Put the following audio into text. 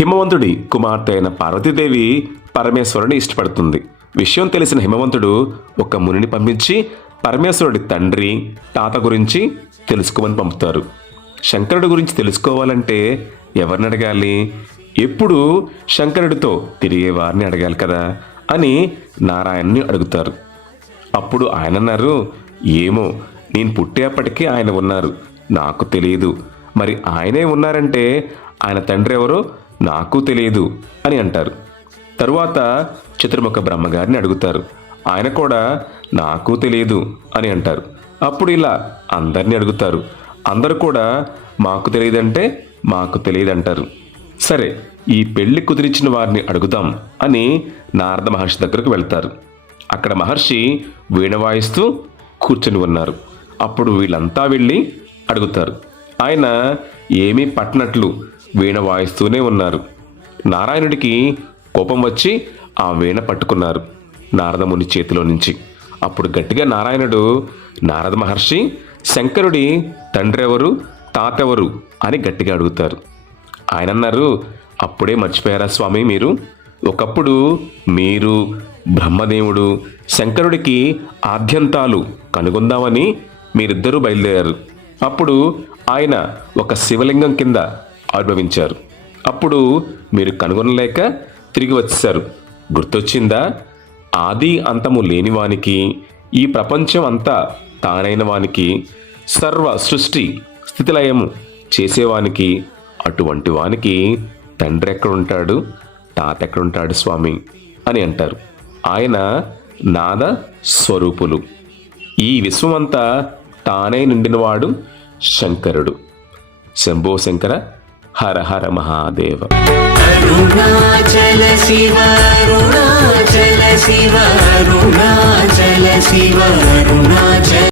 హిమవంతుడి కుమార్తె అయిన పార్వతీదేవి పరమేశ్వరుని ఇష్టపడుతుంది. విషయం తెలిసిన హిమవంతుడు ఒక మునిని పంపించి పరమేశ్వరుడి తండ్రి తాత గురించి తెలుసుకోమని పంపుతారు. శంకరుడి గురించి తెలుసుకోవాలంటే ఎవరిని అడగాలి? ఎప్పుడు శంకరుడితో తిరిగే వారిని అడగాలి కదా అని నారాయణ్ని అడుగుతారు. అప్పుడు ఆయన అన్నారు, ఏమో, నేను పుట్టేపటికీ ఆయన ఉన్నారు, నాకు తెలియదు. మరి ఆయనే ఉన్నారంటే ఆయన తండ్రి ఎవరో నాకు తెలియదు అని అంటారు. తరువాత చతుర్ముఖ బ్రహ్మగారిని అడుగుతారు. ఆయన కూడా నాకు తెలియదు అని అంటారు. అప్పుడు ఇలా అందరినీ అడుగుతారు. అందరూ కూడా మాకు తెలియదంటే మాకు తెలియదంటారు. సరే, ఈ పెళ్లి కుదిరించిన వారిని అడుగుదాం అని నారద మహర్షి దగ్గరకు వెళ్తారు. అక్కడ మహర్షి వీణ వాయిస్తూ కూర్చొని ఉన్నారు. అప్పుడు వీళ్ళంతా వెళ్ళి అడుగుతారు. ఆయన ఏమీ పట్టనట్లు వీణ వాయిస్తూనే ఉన్నారు. నారాయణుడికి కోపం వచ్చి ఆ వీణ పట్టుకున్నారు నారదముని చేతిలో నుంచి. అప్పుడు గట్టిగా నారాయణుడు, నారద మహర్షి, శంకరుడి తండ్రి ఎవరు, తాత ఎవరు అని గట్టిగా అడుగుతారు. ఆయన అన్నారు, అప్పుడే మర్చిపోయారా స్వామి మీరు? ఒకప్పుడు మీరు, బ్రహ్మదేవుడు, శంకరుడికి ఆద్యంతాలు కనుగొందామని మీరిద్దరూ బయలుదేరారు. అప్పుడు ఆయన ఒక శివలింగం కింద ఆవిర్భవించారు. అప్పుడు మీరు కనుగొనలేక తిరిగి వచ్చేశారు. గుర్తొచ్చిందా? ఆది అంతము లేని వానికి, ఈ ప్రపంచం అంతా తానైన వానికి, సర్వ సృష్టి స్థితిలయము చేసేవానికి, అటువంటి వానికి తండ్రి ఎక్కడుంటాడు, తాత ఎక్కడుంటాడు స్వామి అని అంటారు. ఆయన నాద స్వరూపులు. ఈ విశ్వమంతా తానే నిండినవాడు శంకరుడు. శంభో శంకర, హర హర మహాదేవ. అరుణాచల శివ, అరుణాచల శివ, అరుణాచల శివ, అరుణాచల